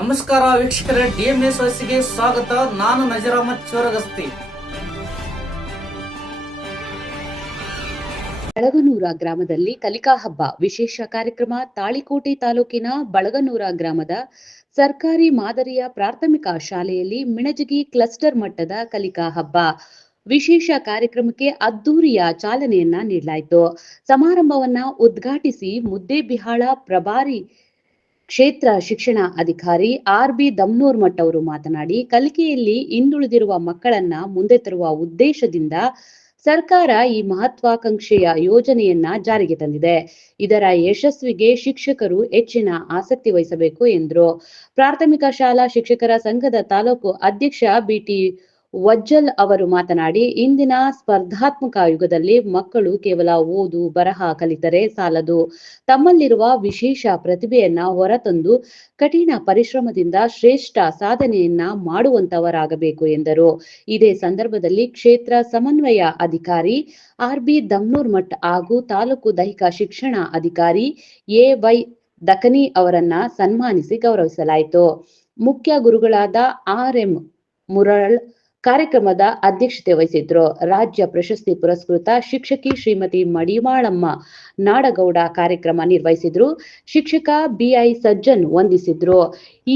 ನಮಸ್ಕಾರ ವೀಕ್ಷಕರೇ, DMSOSಗೆ ಸ್ವಾಗತ. ನಾನು ನಜೀರ್ ಅಹಮದ್ ಚೋರಗಸ್ತಿ. ಬಳಗನೂರ ಗ್ರಾಮದಲ್ಲಿ ಕಲಿಕಾ ಹಬ್ಬ ವಿಶೇಷ ಕಾರ್ಯಕ್ರಮ. ತಾಳಿಕೋಟೆ ತಾಲೂಕಿನ ಬಳಗನೂರ ಗ್ರಾಮದ ಸರ್ಕಾರಿ ಮಾದರಿಯ ಪ್ರಾಥಮಿಕ ಶಾಲೆಯಲ್ಲಿ ಮಿಣಜಗಿ ಕ್ಲಸ್ಟರ್ ಮಟ್ಟದ ಕಲಿಕಾ ಹಬ್ಬ ವಿಶೇಷ ಕಾರ್ಯಕ್ರಮಕ್ಕೆ ಅದ್ದೂರಿಯ ಚಾಲನೆಯನ್ನ ನೀಡಲಾಯಿತು. ಸಮಾರಂಭವನ್ನ ಉದ್ಘಾಟಿಸಿ ಮುದ್ದೇಬಿಹಾಳ ಪ್ರಭಾರಿ ಕ್ಷೇತ್ರ ಶಿಕ್ಷಣ ಅಧಿಕಾರಿ RB ದಮ್ನೂರ್ಮಠ್ ಅವರು ಮಾತನಾಡಿ, ಕಲಿಕೆಯಲ್ಲಿ ಹಿಂದುಳಿದಿರುವ ಮಕ್ಕಳನ್ನ ಮುಂದೆ ತರುವ ಉದ್ದೇಶದಿಂದ ಸರ್ಕಾರ ಈ ಮಹತ್ವಾಕಾಂಕ್ಷೆಯ ಯೋಜನೆಯನ್ನ ಜಾರಿಗೆ ತಂದಿದೆ. ಇದರ ಯಶಸ್ವಿಗೆ ಶಿಕ್ಷಕರು ಹೆಚ್ಚಿನ ಆಸಕ್ತಿ ವಹಿಸಬೇಕು ಎಂದರು. ಪ್ರಾಥಮಿಕ ಶಾಲಾ ಶಿಕ್ಷಕರ ಸಂಘದ ತಾಲೂಕು ಅಧ್ಯಕ್ಷ BT ವಜ್ಜಲ್ ಅವರು ಮಾತನಾಡಿ, ಇಂದಿನ ಸ್ಪರ್ಧಾತ್ಮಕ ಯುಗದಲ್ಲಿ ಮಕ್ಕಳು ಕೇವಲ ಓದು ಬರಹ ಕಲಿತರೆ ಸಾಲದು, ತಮ್ಮಲ್ಲಿರುವ ವಿಶೇಷ ಪ್ರತಿಭೆಯನ್ನ ಹೊರತಂದು ಕಠಿಣ ಪರಿಶ್ರಮದಿಂದ ಶ್ರೇಷ್ಠ ಸಾಧನೆಯನ್ನ ಮಾಡುವಂತವರಾಗಬೇಕು ಎಂದರು. ಇದೇ ಸಂದರ್ಭದಲ್ಲಿ ಕ್ಷೇತ್ರ ಸಮನ್ವಯ ಅಧಿಕಾರಿ RB ದಮ್ನೂರ್ಮಠ್ ಹಾಗೂ ತಾಲೂಕು ದೈಹಿಕ ಶಿಕ್ಷಣ ಅಧಿಕಾರಿ AY ದಕನಿ ಅವರನ್ನ ಸನ್ಮಾನಿಸಿ ಗೌರವಿಸಲಾಯಿತು. ಮುಖ್ಯ ಗುರುಗಳಾದ RM ಮುರಳ್ ಕಾರ್ಯಕ್ರಮದ ಅಧ್ಯಕ್ಷತೆ ವಹಿಸಿದ್ರು. ರಾಜ್ಯ ಪ್ರಶಸ್ತಿ ಪುರಸ್ಕೃತ ಶಿಕ್ಷಕಿ ಶ್ರೀಮತಿ ಮಡಿವಾಳಮ್ಮ ನಾಡಗೌಡ ಕಾರ್ಯಕ್ರಮ ನಿರ್ವಹಿಸಿದ್ರು. ಶಿಕ್ಷಕ BI ಸಜ್ಜನ್ ವಂದಿಸಿದ್ರು.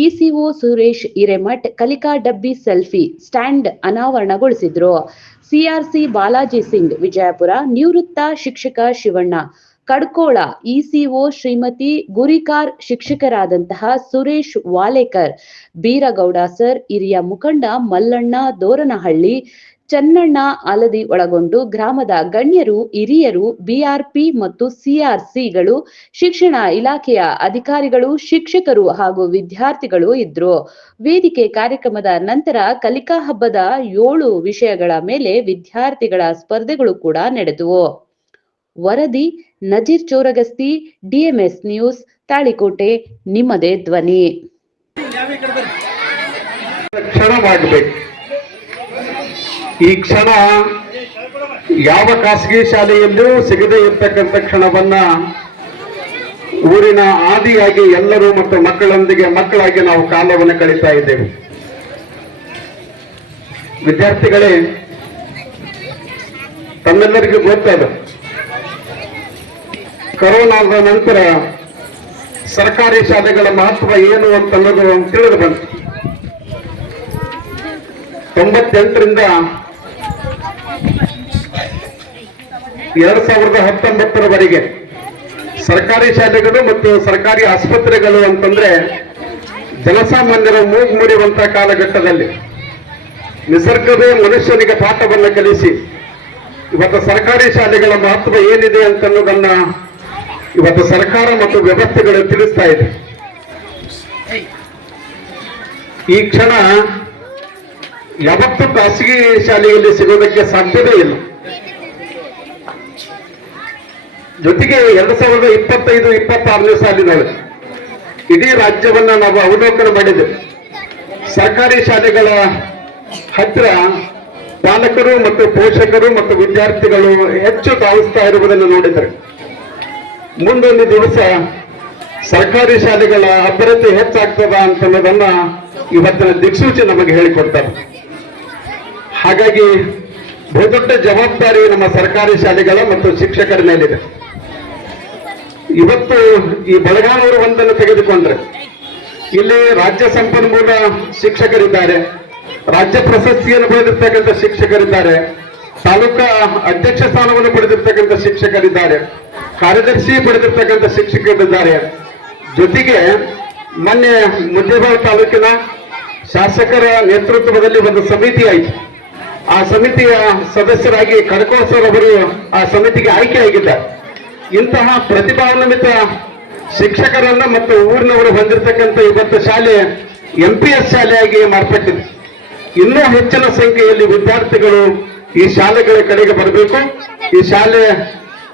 ECO ಸುರೇಶ್ ಹಿರೇಮಠ್ ಕಲಿಕಾ ಡಬ್ಬಿ ಸೆಲ್ಫಿ ಸ್ಟ್ಯಾಂಡ್ ಅನಾವರಣಗೊಳಿಸಿದ್ರು. CRC ಬಾಲಾಜಿ ಸಿಂಗ್ ವಿಜಯಪುರ, ನಿವೃತ್ತ ಶಿಕ್ಷಕ ಶಿವಣ್ಣ ಕಡ್ಕೋಳ, ECO ಶ್ರೀಮತಿ ಗುರಿಕಾರ್, ಶಿಕ್ಷಕರಾದಂತಹ ಸುರೇಶ್ ವಾಲೇಕರ್, ಬೀರಗೌಡ ಸರ್, ಹಿರಿಯ ಮುಖಂಡ ಮಲ್ಲಣ್ಣ ದೋರನಹಳ್ಳಿ, ಚನ್ನಣ್ಣ ಅಲದಿ ಒಳಗೊಂಡು ಗ್ರಾಮದ ಗಣ್ಯರು, ಹಿರಿಯರು, BRP ಮತ್ತು CRCಗಳು, ಶಿಕ್ಷಣ ಇಲಾಖೆಯ ಅಧಿಕಾರಿಗಳು, ಶಿಕ್ಷಕರು ಹಾಗೂ ವಿದ್ಯಾರ್ಥಿಗಳು ಇದ್ರು. ವೇದಿಕೆ ಕಾರ್ಯಕ್ರಮದ ನಂತರ ಕಲಿಕಾ ಹಬ್ಬದ 7 ವಿಷಯಗಳ ಮೇಲೆ ವಿದ್ಯಾರ್ಥಿಗಳ ಸ್ಪರ್ಧೆಗಳು ಕೂಡ ನಡೆದವು. ವರದಿ ನಜೀರ್ ಚೋರಗಸ್ತಿ, DMS ನ್ಯೂಸ್, ತಾಳಿಕೋಟೆ. ನಿಮ್ಮದೇ ಧ್ವನಿ. ಕ್ಷಣ ಮಾಡಬೇಕು. ಈ ಕ್ಷಣ ಯಾವ ಖಾಸಗಿ ಶಾಲೆಯಲ್ಲೂ ಸಿಗದೇ ಇರತಕ್ಕಂಥ ಕ್ಷಣವನ್ನ ಊರಿನ ಆದಿಯಾಗಿ ಎಲ್ಲರೂ ಮತ್ತು ಮಕ್ಕಳೊಂದಿಗೆ ಮಕ್ಕಳಾಗಿ ನಾವು ಕಾಲವನ್ನು ಕಳೀತಾ ಇದ್ದೇವೆ. ವಿದ್ಯಾರ್ಥಿಗಳೇ, ತಮ್ಮೆಲ್ಲರಿಗೂ ಗೊತ್ತದ, ಕೊರೋನಾದ ನಂತರ ಸರ್ಕಾರಿ ಶಾಲೆಗಳ ಮಹತ್ವ ಏನು ಅಂತನ್ನೋದು ತಿಳಿದು ಬಂತು. 98ರಿಂದ 2019ರವರೆಗೆ ಸರ್ಕಾರಿ ಶಾಲೆಗಳು ಮತ್ತು ಸರ್ಕಾರಿ ಆಸ್ಪತ್ರೆಗಳು ಅಂತಂದ್ರೆ ಜನಸಾಮಾನ್ಯರ ಮೂಗು ಮುರಿಯುವಂತ ಕಾಲಘಟ್ಟದಲ್ಲಿ ನಿಸರ್ಗವೇ ಮನುಷ್ಯನಿಗೆ ಪಾಠವನ್ನು ಕಲಿಸಿ ಇವತ್ತು ಸರ್ಕಾರಿ ಶಾಲೆಗಳ ಮಹತ್ವ ಏನಿದೆ ಅಂತನ್ನೋದನ್ನ ಇವತ್ತು ಸರ್ಕಾರ ಮತ್ತು ವ್ಯವಸ್ಥೆಗಳು ತಿಳಿಸ್ತಾ ಇದೆ. ಈ ಕ್ಷಣ ಯಾವತ್ತೂ ಖಾಸಗಿ ಶಾಲೆಯಲ್ಲಿ ಸಿಗೋದಕ್ಕೆ ಸಾಧ್ಯವೇ ಇಲ್ಲ. ಜೊತೆಗೆ 2025-26ನೇ ಸಾಲಿನೊಳಗೆ ಇಡೀ ರಾಜ್ಯವನ್ನ ನಾವು ಅವಲೋಕನ ಮಾಡಿದ್ದೇವೆ. ಸರ್ಕಾರಿ ಶಾಲೆಗಳ ಹತ್ತಿರ ಪಾಲಕರು ಮತ್ತು ಪೋಷಕರು ಮತ್ತು ವಿದ್ಯಾರ್ಥಿಗಳು ಹೆಚ್ಚು ಧಾವಿಸ್ತಾ ಇರುವುದನ್ನು ನೋಡಿದರೆ ಮುಂದೊಂದು ದಿವಸ ಸರ್ಕಾರಿ ಶಾಲೆಗಳ ಅಭ್ಯರ್ಥಿ ಹೆಚ್ಚಾಗ್ತದ ಅಂತನ್ನೋದನ್ನ ಇವತ್ತಿನ ದಿಕ್ಸೂಚಿ ನಮಗೆ ಹೇಳಿಕೊಡ್ತಾರೆ. ಹಾಗಾಗಿ ಬಹುದೊಡ್ಡ ಜವಾಬ್ದಾರಿ ನಮ್ಮ ಸರ್ಕಾರಿ ಶಾಲೆಗಳ ಮತ್ತು ಶಿಕ್ಷಕರ ಮೇಲಿದೆ. ಇವತ್ತು ಈ ಬೆಳಗಾವಿ ಒಂದನ್ನು ತೆಗೆದುಕೊಂಡ್ರೆ ಇಲ್ಲಿ ರಾಜ್ಯ ಸಂಪನ್ಮೂಲ ಶಿಕ್ಷಕರಿದ್ದಾರೆ, ರಾಜ್ಯ ಪ್ರಶಸ್ತಿಯನ್ನು ಪಡೆದಿರ್ತಕ್ಕಂಥ ಶಿಕ್ಷಕರಿದ್ದಾರೆ, ತಾಲೂಕಾ ಅಧ್ಯಕ್ಷ ಸ್ಥಾನವನ್ನು ಪಡೆದಿರ್ತಕ್ಕಂಥ ಶಿಕ್ಷಕರಿದ್ದಾರೆ, ಕಾರ್ಯದರ್ಶಿ ಪಡೆದಿರ್ತಕ್ಕಂಥ ಶಿಕ್ಷಕರಿದ್ದಾರೆ. ಜೊತೆಗೆ ಮೊನ್ನೆ ಮುದ್ದೇಬಿಹಾಳ ತಾಲೂಕಿನ ಶಾಸಕರ ನೇತೃತ್ವದಲ್ಲಿ ಒಂದು ಸಮಿತಿ ಆಯಿತು. ಆ ಸಮಿತಿಯ ಸದಸ್ಯರಾಗಿ ಕಡ್ಕೋಳ ಸರ್ ಅವರು ಆ ಸಮಿತಿಗೆ ಆಯ್ಕೆಯಾಗಿದ್ದಾರೆ. ಇಂತಹ ಪ್ರತಿಭಾನ್ವಿತ ಶಿಕ್ಷಕರನ್ನ ಮತ್ತು ಊರಿನವರು ಹೊಂದಿರತಕ್ಕಂಥ ಇವತ್ತು ಶಾಲೆ MPS ಶಾಲೆಯಾಗಿ ಮಾರ್ಪಟ್ಟಿದೆ. ಇನ್ನೂ ಹೆಚ್ಚಿನ ಸಂಖ್ಯೆಯಲ್ಲಿ ವಿದ್ಯಾರ್ಥಿಗಳು ಈ ಶಾಲೆಗಳ ಕಡೆಗೆ ಬರಬೇಕು. ಈ ಶಾಲೆ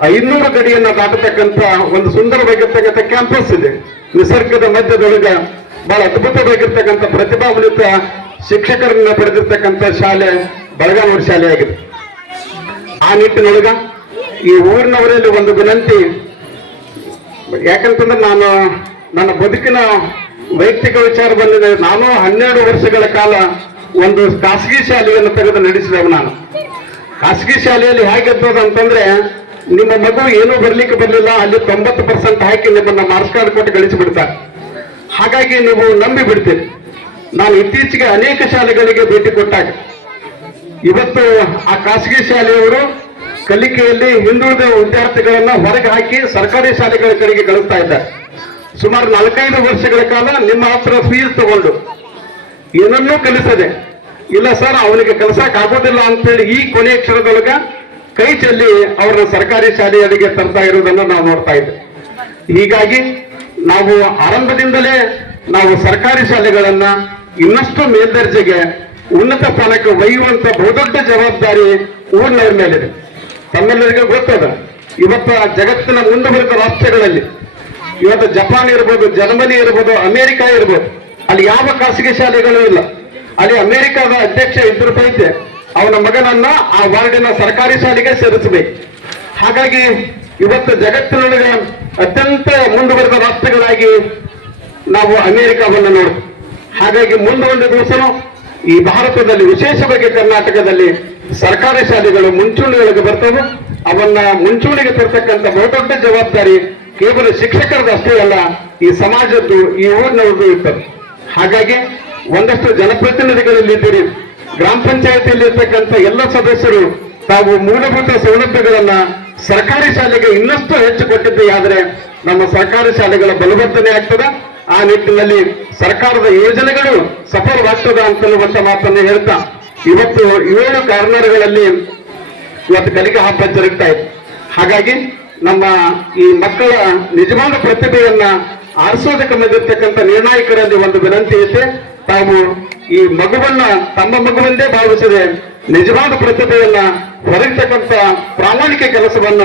500 ಗಡಿಯನ್ನ ದಾಟತಕ್ಕಂಥ ಒಂದು ಸುಂದರವಾಗಿರ್ತಕ್ಕಂಥ ಕ್ಯಾಂಪಸ್ ಇದೆ. ನಿಸರ್ಗದ ಮಧ್ಯದೊಳಗೆ ಬಹಳ ಅದ್ಭುತವಾಗಿರ್ತಕ್ಕಂಥ ಪ್ರತಿಭಾನ್ವಿತ ಶಿಕ್ಷಕರನ್ನ ಪಡೆದಿರ್ತಕ್ಕಂಥ ಶಾಲೆ ಬೆಳಗಾವಿ ಶಾಲೆಯಾಗಿದೆ. ಆ ನಿಟ್ಟಿನೊಳಗ ಈ ಊರಿನವರಲ್ಲಿ ಒಂದು ವಿನಂತಿ, ಯಾಕಂತಂದ್ರೆ ನಾನು ನನ್ನ ಬದುಕಿನ ವೈಯಕ್ತಿಕ ವಿಚಾರ ಬಂದಿದೆ. ನಾನು 12 ವರ್ಷಗಳ ಕಾಲ ಒಂದು ಖಾಸಗಿ ಶಾಲೆಯನ್ನು ತೆಗೆದು ನಡೆಸಿದವ. ನಾನು ಖಾಸಗಿ ಶಾಲೆಯಲ್ಲಿ ಹೇಗಿರ್ತದ ಅಂತಂದ್ರೆ, ನಿಮ್ಮ ಮಗು ಏನೂ ಬರ್ಲಿಕ್ಕೆ ಬರಲಿಲ್ಲ, ಅಲ್ಲಿ 90% ಹಾಕಿ ನಿಮ್ಮನ್ನ ಮಾರ್ಕ್ಸ್ ಕಾರ್ಡ್ ಕೊಟ್ಟು ಗಳಿಸಿಬಿಡ್ತಾರೆ. ಹಾಗಾಗಿ ನೀವು ನಂಬಿ ಬಿಡ್ತೀರಿ. ನಾನು ಇತ್ತೀಚೆಗೆ ಅನೇಕ ಶಾಲೆಗಳಿಗೆ ಭೇಟಿ ಕೊಟ್ಟಾಗ ಇವತ್ತು ಆ ಖಾಸಗಿ ಶಾಲೆಯವರು ಕಲಿಕೆಯಲ್ಲಿ ಹಿಂದುಳಿದ ವಿದ್ಯಾರ್ಥಿಗಳನ್ನ ಹೊರಗೆ ಹಾಕಿ ಸರ್ಕಾರಿ ಶಾಲೆಗಳ ಕಡೆಗೆ ಕಳಿಸ್ತಾ ಇದ್ದಾರೆ. ಸುಮಾರು 4-5 ವರ್ಷಗಳ ಕಾಲ ನಿಮ್ಮ ಹತ್ರ ಫೀಸ್ ತಗೊಂಡು ಏನನ್ನೂ ಕಲಿಸದೆ, ಇಲ್ಲ ಸರ್ ಅವನಿಗೆ ಕಲಿಸಕ್ ಆಗೋದಿಲ್ಲ ಅಂತೇಳಿ ಈ ಕೊನೆಯ ಕ್ಷಣದೊಳಗ ಕೈ ಚೆಲ್ಲಿ ಅವರನ್ನ ಸರ್ಕಾರಿ ಶಾಲೆಯರಿಗೆ ತರ್ತಾ ಇರೋದನ್ನು ನಾವು ನೋಡ್ತಾ ಇದ್ದೇವೆ. ಹೀಗಾಗಿ ನಾವು ಆರಂಭದಿಂದಲೇ ನಾವು ಸರ್ಕಾರಿ ಶಾಲೆಗಳನ್ನ ಇನ್ನಷ್ಟು ಮೇಲ್ದರ್ಜೆಗೆ ಉನ್ನತ ಸ್ಥಾನಕ್ಕೆ ಒಯ್ಯುವಂತ ಬಹುದೊಡ್ಡ ಜವಾಬ್ದಾರಿ ಊರಿನವ್ರ ಮೇಲಿದೆ. ತಮ್ಮೆಲ್ಲರಿಗೂ ಗೊತ್ತದ, ಇವತ್ತು ಜಗತ್ತಿನ ಮುಂದುವರೆದ ರಾಷ್ಟ್ರಗಳಲ್ಲಿ ಇವತ್ತು ಜಪಾನ್ ಇರ್ಬೋದು, ಜರ್ಮನಿ ಇರ್ಬೋದು, ಅಮೆರಿಕ ಇರ್ಬೋದು, ಅಲ್ಲಿ ಯಾವ ಖಾಸಗಿ ಶಾಲೆಗಳು ಇಲ್ಲ. ಅಲ್ಲಿ ಅಮೆರಿಕದ ಅಧ್ಯಕ್ಷ ಇದ್ರ ಸಹಿತ ಅವನ ಮಗನನ್ನ ಆ ವಾರ್ಡಿನ ಸರ್ಕಾರಿ ಶಾಲೆಗೆ ಸೇರಿಸಬೇಕು. ಹಾಗಾಗಿ ಇವತ್ತು ಜಗತ್ತಿನೊಳಗೆ ಅತ್ಯಂತ ಮುಂದುವರೆದ ರಾಷ್ಟ್ರಗಳಾಗಿ ನಾವು ಅಮೆರಿಕವನ್ನು ನೋಡ್ತೀವಿ. ಹಾಗಾಗಿ ಮುಂದೊಂದು ದಿವಸನೂ ಈ ಭಾರತದಲ್ಲಿ, ವಿಶೇಷವಾಗಿ ಕರ್ನಾಟಕದಲ್ಲಿ ಸರ್ಕಾರಿ ಶಾಲೆಗಳು ಮುಂಚೂಣಿಯೊಳಗೆ ಬರ್ತವೆ. ಅವನ್ನ ಮುಂಚೂಣಿಗೆ ತರ್ತಕ್ಕಂಥ ಬಹುದೊಡ್ಡ ಜವಾಬ್ದಾರಿ ಕೇವಲ ಶಿಕ್ಷಕರದ್ದು ಅಷ್ಟೇ ಅಲ್ಲ, ಈ ಸಮಾಜದ್ದು, ಈ ಊರಿನವ್ರದ್ದು ಇರ್ತದೆ. ಹಾಗಾಗಿ ಒಂದಷ್ಟು ಜನಪ್ರತಿನಿಧಿಗಳಲ್ಲಿದ್ದೀರಿ, ಗ್ರಾಮ ಪಂಚಾಯತಿಯಲ್ಲಿ ಇರ್ತಕ್ಕಂಥ ಎಲ್ಲ ಸದಸ್ಯರು ತಾವು ಮೂಲಭೂತ ಸೌಲಭ್ಯಗಳನ್ನ ಸರ್ಕಾರಿ ಶಾಲೆಗೆ ಇನ್ನಷ್ಟು ಹೆಚ್ಚು ಕೊಟ್ಟಿದ್ದೆ ಆದ್ರೆ ನಮ್ಮ ಸರ್ಕಾರಿ ಶಾಲೆಗಳ ಬಲವರ್ಧನೆ ಆಗ್ತದ. ಆ ನಿಟ್ಟಿನಲ್ಲಿ ಸರ್ಕಾರದ ಯೋಜನೆಗಳು ಸಫಲವಾಗ್ತದ ಅಂತನ್ನುವಂತ ಮಾತನ್ನು ಹೇಳ್ತಾ, ಇವತ್ತು 7 ಕಾರ್ನರ್ಗಳಲ್ಲಿ ಇವತ್ತು ಕಲಿಕಾ ಹಬ್ಬ ಜರುಗ್ತಾ ಇದೆ. ಹಾಗಾಗಿ ನಮ್ಮ ಈ ಮಕ್ಕಳ ನಿಜವಾದ ಪ್ರತಿಭೆಯನ್ನ ಆರಿಸೋದಕ್ಕೆ ಬಂದಿರ್ತಕ್ಕಂಥ ನಿರ್ಣಾಯಕರಲ್ಲಿ ಒಂದು ವಿನಂತಿ ಇದೆ. ತಾವು ಈ ಮಗುವನ್ನ ತಮ್ಮ ಮಗುವೆಂದೇ ಭಾವಿಸದೆ ನಿಜವಾದ ಪ್ರತಿಭೆಯನ್ನ ಹೊರತಕ್ಕಂಥ ಪ್ರಾಮಾಣಿಕ ಕೆಲಸವನ್ನ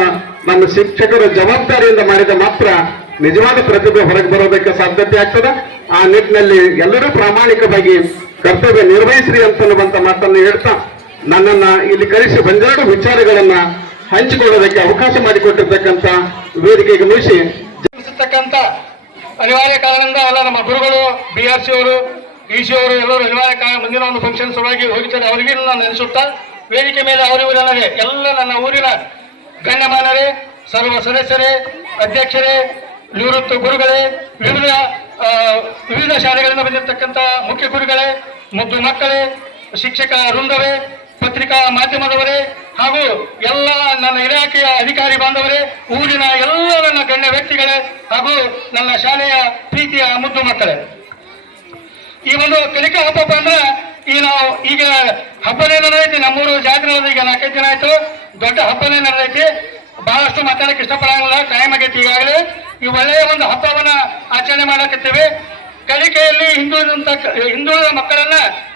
ನಮ್ಮ ಶಿಕ್ಷಕರ ಜವಾಬ್ದಾರಿಯಿಂದ ಮಾಡಿದ ಮಾತ್ರ ನಿಜವಾದ ಪ್ರತಿಭೆ ಹೊರಗೆ ಬರೋದಕ್ಕೆ ಸಾಧ್ಯತೆ ಆಗ್ತದೆ. ಆ ನಿಟ್ಟಿನಲ್ಲಿ ಎಲ್ಲರೂ ಪ್ರಾಮಾಣಿಕವಾಗಿ ಕರ್ತವ್ಯ ನಿರ್ವಹಿಸ್ರಿ ಅಂತನ್ನುವಂತ ಮಾತನ್ನು ಹೇಳ್ತಾ, ನನ್ನನ್ನ ಇಲ್ಲಿ ಕರೆಸಿ ಒಂದೆರಡು ವಿಚಾರಗಳನ್ನ ಹಂಚಿಕೊಳ್ಳೋದಕ್ಕೆ ಅವಕಾಶ ಮಾಡಿಕೊಟ್ಟಿರ್ತಕ್ಕಂಥ ವೇದಿಕೆಗೆ ಮುಗಿಸಿ ಅನಿವಾರ್ಯ ಕಾರಣದಿಂದ ಎಲ್ಲ ನಮ್ಮ ಗುರುಗಳು BRC ಅವರು, EC ಅವರು ಎಲ್ಲರೂ ಅನಿವಾರ್ಯ ಕಾರಣ ಮುಂದಿನ ಒಂದು ಫಂಕ್ಷನ್ ಸಲುವಾಗಿ ಹೋಗಿದ್ದಾರೆ. ಅವರಿಗೂ ನಾನು ನೆನೆಸುತ್ತಾ, ವೇದಿಕೆ ಮೇಲೆ ಅವರಿವರಲ್ಲದೆ ಎಲ್ಲ ನನ್ನ ಊರಿನ ಗಣ್ಯಮಾನರೇ, ಸರ್ವ ಸದಸ್ಯರೇ, ಅಧ್ಯಕ್ಷರೇ, ನಿವೃತ್ತ ಗುರುಗಳೇ, ವಿವಿಧ ಶಾಲೆಗಳಿಂದ ಬಂದಿರತಕ್ಕಂಥ ಮುಖ್ಯ ಗುರುಗಳೇ, ಮುದ್ದು ಮಕ್ಕಳೇ, ಶಿಕ್ಷಕ ವೃಂದವೇ, ಪತ್ರಿಕಾ ಮಾಧ್ಯಮದವರೇ ಹಾಗೂ ಎಲ್ಲ ನನ್ನ ಇಲಾಖೆಯ ಅಧಿಕಾರಿ ಬಾಂಧವರೇ, ಊರಿನ ಎಲ್ಲ ನನ್ನ ಗಣ್ಯ ವ್ಯಕ್ತಿಗಳೇ ಹಾಗೂ ನನ್ನ ಶಾಲೆಯ ಪ್ರೀತಿಯ ಮುದ್ದು ಮಕ್ಕಳೇ, ಈ ಒಂದು ಕಲಿಕಾ ಹಬ್ಬ ಅಂದ್ರೆ ಈಗ ಹಬ್ಬನೇ ನಡೆದೈತಿ. ನಮ್ಮೂರು ಜಾತ್ರೆ ಈಗ 4-5 ದಿನ ಆಯ್ತು. ದೊಡ್ಡ ಹಬ್ಬನೇ ನಡೆದೈತಿ. ಬಹಳಷ್ಟು ಮಾತಾಡಕ್ಕೆ ಇಷ್ಟಪಡಂಗಿಲ್ಲ, ಟೈಮ್ ಆಗೈತಿ. ಈಗಾಗಲೇ ಈ ಒಳ್ಳೆಯ ಒಂದು ಹಬ್ಬವನ್ನ ಆಚರಣೆ ಮಾಡಕತ್ತೇವೆ. ಕಲಿಕೆಯಲ್ಲಿ ಹಿಂದುಳಿದ ಮಕ್ಕಳನ್ನ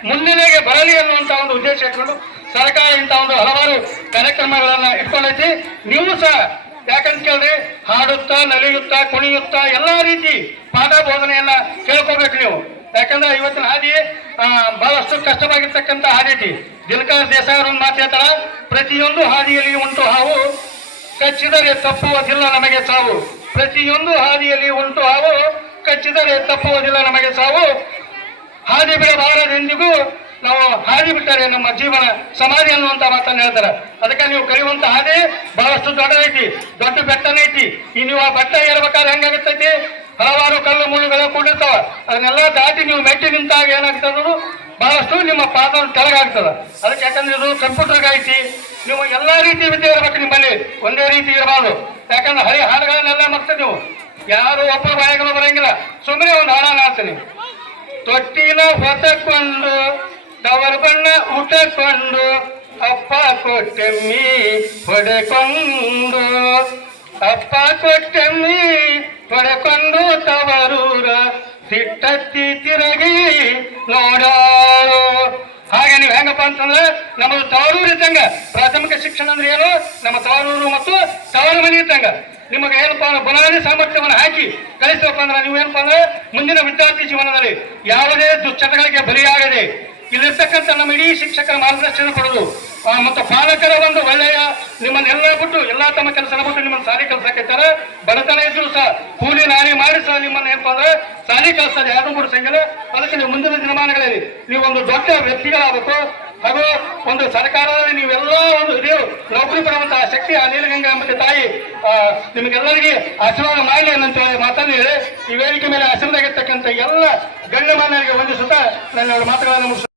ಮುನ್ನೆಲೆಗೆ ಬರಲಿ ಅನ್ನುವಂತ ಒಂದು ಉದ್ದೇಶ ಇಟ್ಕೊಂಡು ಸರ್ಕಾರ ಇಂಥ ಒಂದು ಹಲವಾರು ಕಾರ್ಯಕ್ರಮಗಳನ್ನ ಇಟ್ಕೊಂಡೈತಿ. ನೀವು ಸಹ ಯಾಕಂತ ಕೇಳಿದ್ರೆ ಹಾಡುತ್ತಾ, ನಲಿಯುತ್ತಾ, ಕುಣಿಯುತ್ತಾ ಎಲ್ಲಾ ರೀತಿ ಪಾಠ ಬೋಧನೆಯನ್ನ ಕೇಳ್ಕೋಬೇಕು ನೀವು. ಯಾಕಂದ್ರೆ ಇವತ್ತಿನ ಹಾದಿ ಬಹಳಷ್ಟು ಕಷ್ಟವಾಗಿರ್ತಕ್ಕಂಥ ಹಾದಿ ಐತಿ. ದಿನಕರ್ ದೇಸಾಯಿ ಅವರು ಒಂದು ಮಾತು ಹೇಳ್ತಾರ, ಪ್ರತಿಯೊಂದು ಹಾದಿಯಲ್ಲಿ ಉಂಟು ಹಾವು, ಕಚ್ಚಿದರೆ ತಪ್ಪುವುದಿಲ್ಲ ನಮಗೆ ಸಾವು. ಪ್ರತಿಯೊಂದು ಹಾದಿಯಲ್ಲಿ ಉಂಟು ಹಾವು, ಕಚ್ಚಿದರೆ ತಪ್ಪುವುದಿಲ್ಲ ನಮಗೆ ಸಾವು. ಹಾದಿ ಬಿಡಬಾರದೆಂದಿಗೂ ನಾವು ಹಾದಿ ಬಿಟ್ಟರೆ ನಮ್ಮ ಜೀವನ ಸಮಾಧಿ ಅನ್ನುವಂತ ಮಾತನ್ನು ಹೇಳ್ತಾರೆ. ಅದಕ್ಕೆ ನೀವು ಕಲಿಯುವಂತ ಹಾದಿ ಬಹಳಷ್ಟು ದೊಡ್ಡದೈತಿ, ದೊಡ್ಡ ಬೆಟ್ಟನೈತಿ. ಈ ನೀವು ಆ ಬೆಟ್ಟ ಏರ್ಬೇಕಾದ್ರೆ ಹೆಂಗಾಗತ್ತೈತಿ, ಹಲವಾರು ಕಲ್ಲು ಮುಳ್ಳುಗಳು ಕೂಡಿರ್ತಾವ. ಅದನ್ನೆಲ್ಲ ದಾಟಿ ನೀವು ಮೆಟ್ಟಿ ನಿಂತಾಗ ಏನಾಗ್ತದ, ಬಹಳಷ್ಟು ನಿಮ್ಮ ಪಾದ ಕೆಳಗಾಗ್ತದ. ಅದಕ್ಕೆ ಯಾಕಂದ್ರೆ ಇದು ಕಂಪ್ಯೂಟರ್ ಐತಿ. ನೀವು ಎಲ್ಲಾ ರೀತಿ ವಿದ್ಯೆ ಇರಬೇಕು ನಿಮ್ಮಲ್ಲಿ, ಒಂದೇ ರೀತಿ ಇರಬಾರ್ದು. ಯಾಕಂದ್ರೆ ಹಳಿ ಹಾಡುಗಳನ್ನೆಲ್ಲ ಮರ್ತದೆ ನೀವು. ಯಾರು ಒಬ್ಬ ಬಾಯಿಗಳು ಬರಂಗಿಲ್ಲ, ಸುಮ್ಮನೆ ಒಂದು ಹಾಡನ್ನ ಹಾಡ್ತೀನಿ. ತೊಟ್ಟಿನ ಹೊತ್ತಕೊಂಡು ತವರು ಬಣ್ಣ ಊಟಕೊಂಡು ಅಪ್ಪ ಕೊಟ್ಟೆಮ್ಮಿ ಹೊಡೆಕೊಂಡು, ಅಪ್ಪ ಕೊಟ್ಟೆಮ್ಮಿ ಹೊಡೆಕೊಂಡು ತವರೂರ ಸಿಟ್ಟತ್ತಿ ತಿರುಗಿ ನೋಡಾಳು. ಹಾಗೆ ನೀವು ಹೆಂಗಪ್ಪ ಅಂತಂದ್ರೆ ನಮ್ಮದು ತವರೂರು ಇದ್ದಂಗ. ಪ್ರಾಥಮಿಕ ಶಿಕ್ಷಣ ಅಂದ್ರೆ ಏನು, ನಮ್ಮ ತವರೂರು ಮತ್ತು ತವರು ಮನೆ ಇದ್ದಂಗ. ನಿಮಗೆ ಏನಪ್ಪ ಅಂದ್ರೆ ಬುನಾದಿ ಸಾಮರ್ಥ್ಯವನ್ನು ಹಾಕಿ ಕಲಿಸಬೇಕು ಅಂದ್ರೆ ನೀವು ಏನಪ್ಪ ಅಂದ್ರೆ ಮುಂದಿನ ವಿದ್ಯಾರ್ಥಿ ಜೀವನದಲ್ಲಿ ಯಾವುದೇ ದುಶ್ಚಟಗಳಿಗೆ ಬಲಿಯಾಗದೆ ಇಲ್ಲಿರ್ತಕ್ಕಂಥ ನಮ್ಮ ಇಡೀ ಶಿಕ್ಷಕರ ಮಾರ್ಗದರ್ಶನ ಕೊಡೋದು ಮತ್ತು ಪಾಲಕರ ಒಂದು ಒಳ್ಳೆಯ ನಿಮ್ಮನ್ನೆಲ್ಲ ಬಿಟ್ಟು ಎಲ್ಲಾ ತಮ್ಮ ಕೆಲಸ ಬಿಟ್ಟು ನಿಮ್ಮನ್ನ ಸಾಲಿ ಕಲ್ಸಕ್ಕಿದ್ದಾರೆ. ಬಡತನ ಇದ್ರು ಸಹ ಕೂಲಿ ನಾರಿ ಮಾಡಿ ಸಹ ನಿಮ್ಮನ್ನ ಏನಪ್ಪ ಅಂದ್ರೆ ಸಾಲಿ ಕಲಿಸ್ತಾರೆ, ಯಾರು ಕೂಡ ಸಂಗಿಲ್ಲ. ಅದಕ್ಕೆ ನೀವು ಮುಂದಿನ ದಿನಮಾನಗಳಲ್ಲಿ ನೀವು ಒಂದು ದೊಡ್ಡ ವ್ಯಕ್ತಿಗಳಾಗಬೇಕು. ಹಾಗೂ ಒಂದು ಸರ್ಕಾರದಲ್ಲಿ ನೀವೆಲ್ಲ ಒಂದು ನೀವು ನೌಕರಿ ಪಡುವಂತಹ ಶಕ್ತಿ ಆ ನೀಲಗಂಗಾ ಮತ್ತೆ ತಾಯಿ ನಿಮಗೆಲ್ಲರಿಗೆ ಆಶೀರ್ವಾದ ಮಾಡಲಿ ಅನ್ನಂತ ಮಾತನ್ನು ಹೇಳಿ ಈ ವೇದಿಕೆ ಮೇಲೆ ಆಶೀರ್ವಾದ ಆಗಿರ್ತಕ್ಕಂಥ ಎಲ್ಲ ಗಣ್ಯಮಾನ್ಯರಿಗೆ ವಂದಿಸುತ್ತಾ ನನ್ನ ಮಾತುಗಳನ್ನು